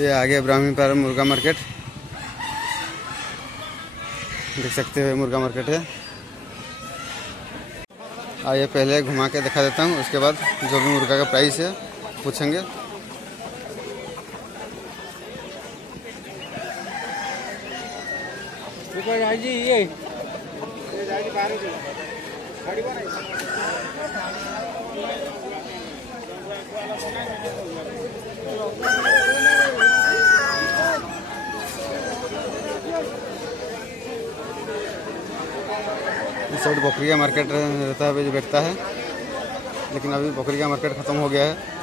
ये आगे ब्राह्मीपारा मुर्गा मार्केट देख सकते हो, मुर्गा मार्केट है। आइए पहले घुमा के दिखा देता हूँ, उसके बाद जो भी मुर्गा का प्राइस है पूछेंगे। इस साइड बकरी का मार्केट रहता है, जो बिकता है, लेकिन अभी बकरी का मार्केट ख़त्म हो गया है।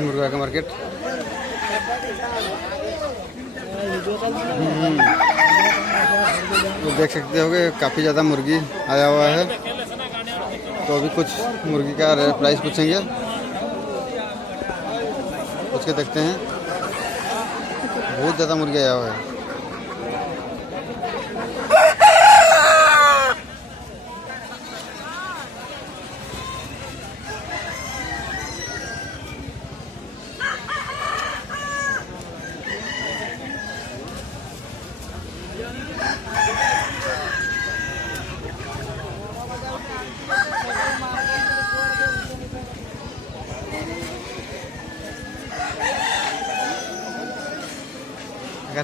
मुर्गा का मार्केट तो देख सकते हो कि काफ़ी ज़्यादा मुर्गी आया हुआ है। तो अभी कुछ मुर्गी का प्राइस पूछेंगे, पूछ के देखते हैं। बहुत ज़्यादा मुर्गी आया हुआ है।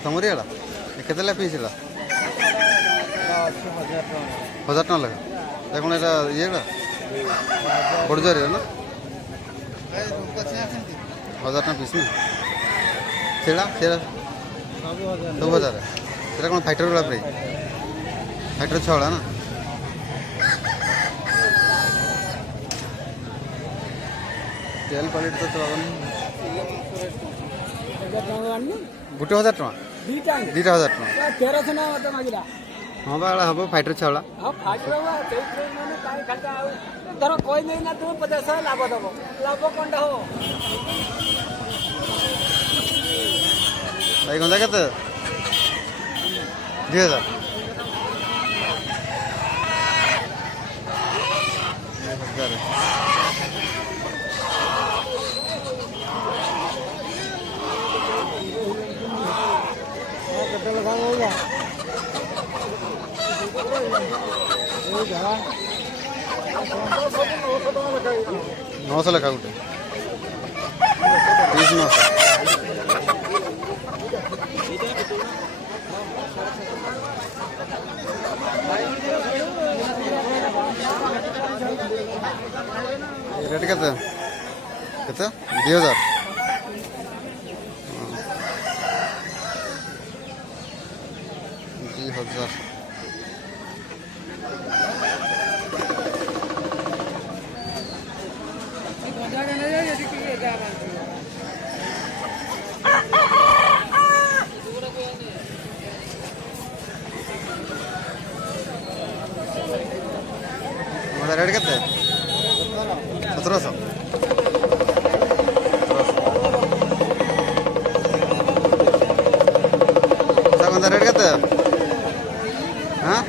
तमरी एड़ा केते पीस एड़ा 1000 टका लगा देखो एटा ये बड़ जोर ना 1000 टका पीस ना सेड़ा सेड़ा 2000 सेटा कौन फाइटर वाला प्राइस फाइटर छड़ा ना तेल क्वालिटी तो चला गोटे 1000 टका दीटा 1000 टका 1300 हाँ बा हम फाइटर छाड़ा धर कोई नहीं ना तुम 50 लाभ दब लाभ कौन हो भाई गंदा के 2000 900 लगा गोटे पीस 900 रेट केते 2000 2000 रेट केते 1700 रेट केते हाँ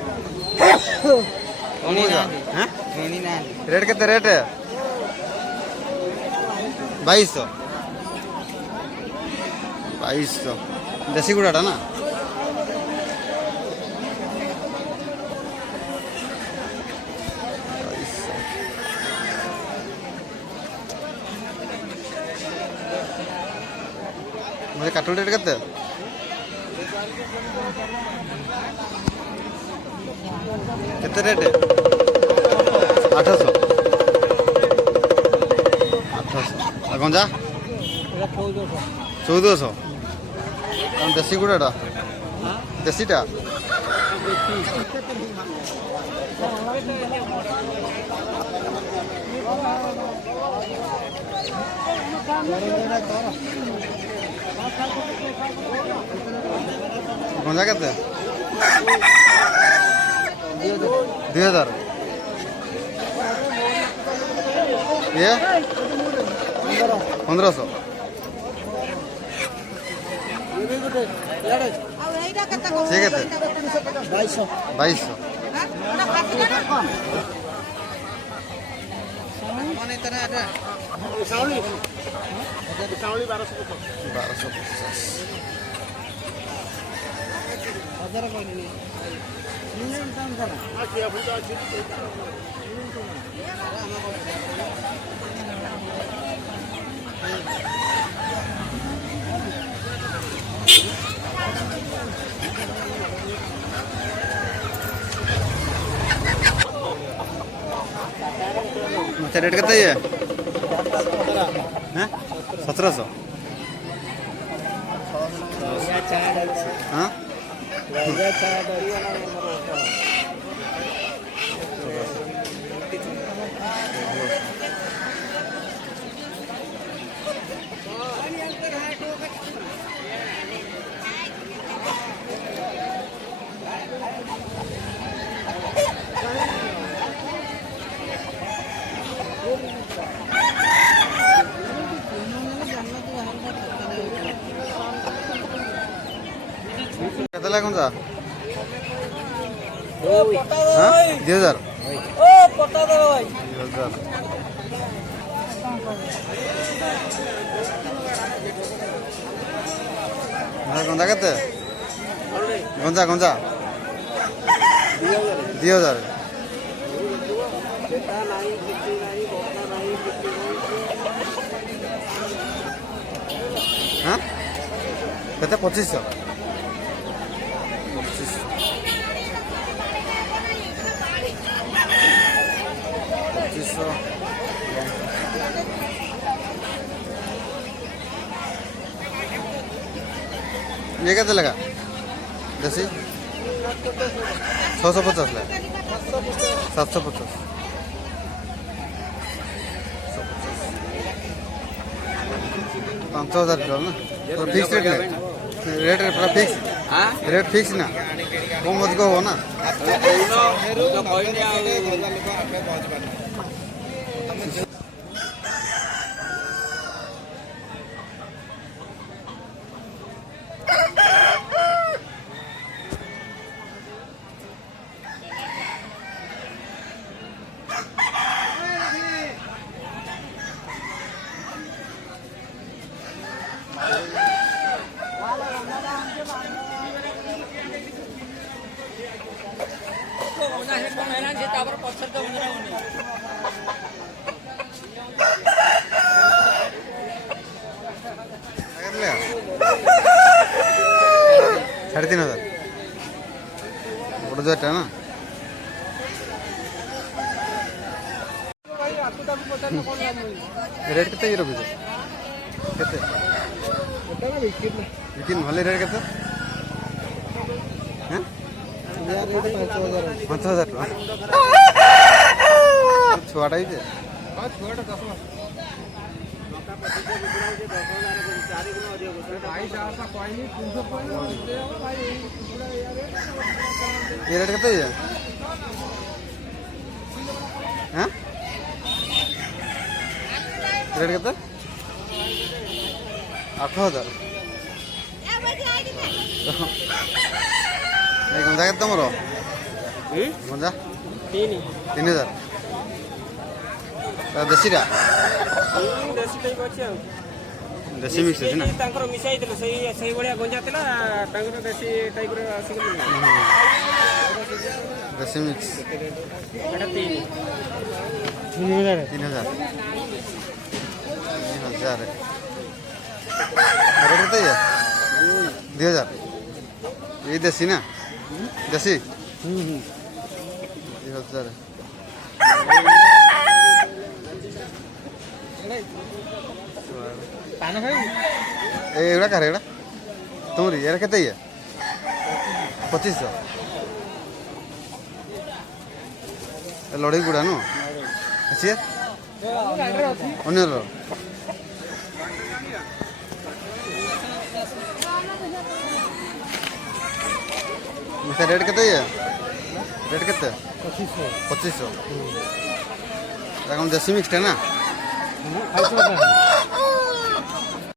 रेट केते रेट 2200 देसी गुड़ाटा ना କାଟୁଲ ରେଟ୍ କେତେ? କେତେ ରେଟ୍? 800 ଆଉ ଗଞ୍ଜା 1400 ଦେଶୀ ଗୁଡ଼ାଟା ଦେଶୀଟା ଗଞ୍ଜା କେତେ? 2000 ଇଏ 1500 ସେ କେତେ? 2200 अच्छा रेट कितना है? 1700 हाँ କେତେ ଲାଗୁ ଯା? 2000 ଗଞ୍ଜା କେତେ? ଗଞ୍ଜା 2000 हाँ କେତେ? 2500 ये कैसे लगा? देसी 650 लगा 750 5000 ना फिक्स रेट रेट पूरा फिक्स रेट फिक्स ना कम अधिक हो ना साढ़े 3000 बड़ा जोटा ना रेट कितने रखी लेकिन भले रेट केते? 5000 छुआटा ही ये रेट कितने है? हाँ रेट कितने? 8000 गंजा के तुम गंजा 3000 देसी देसी मिक्स है ना मिसाई से भाया गंजा था देसी टाइप देसी मिक्स 3000 रेट कितने है? 2000 ये देसी ना देसी 2000 एगुड़ा कह एगुड़ा तुमरी यार केते ये 2500 लड़ाई गुड़ा नो अच्छी अन्य रेट केते ये रेट केते 2500 देसी मिक्स है ना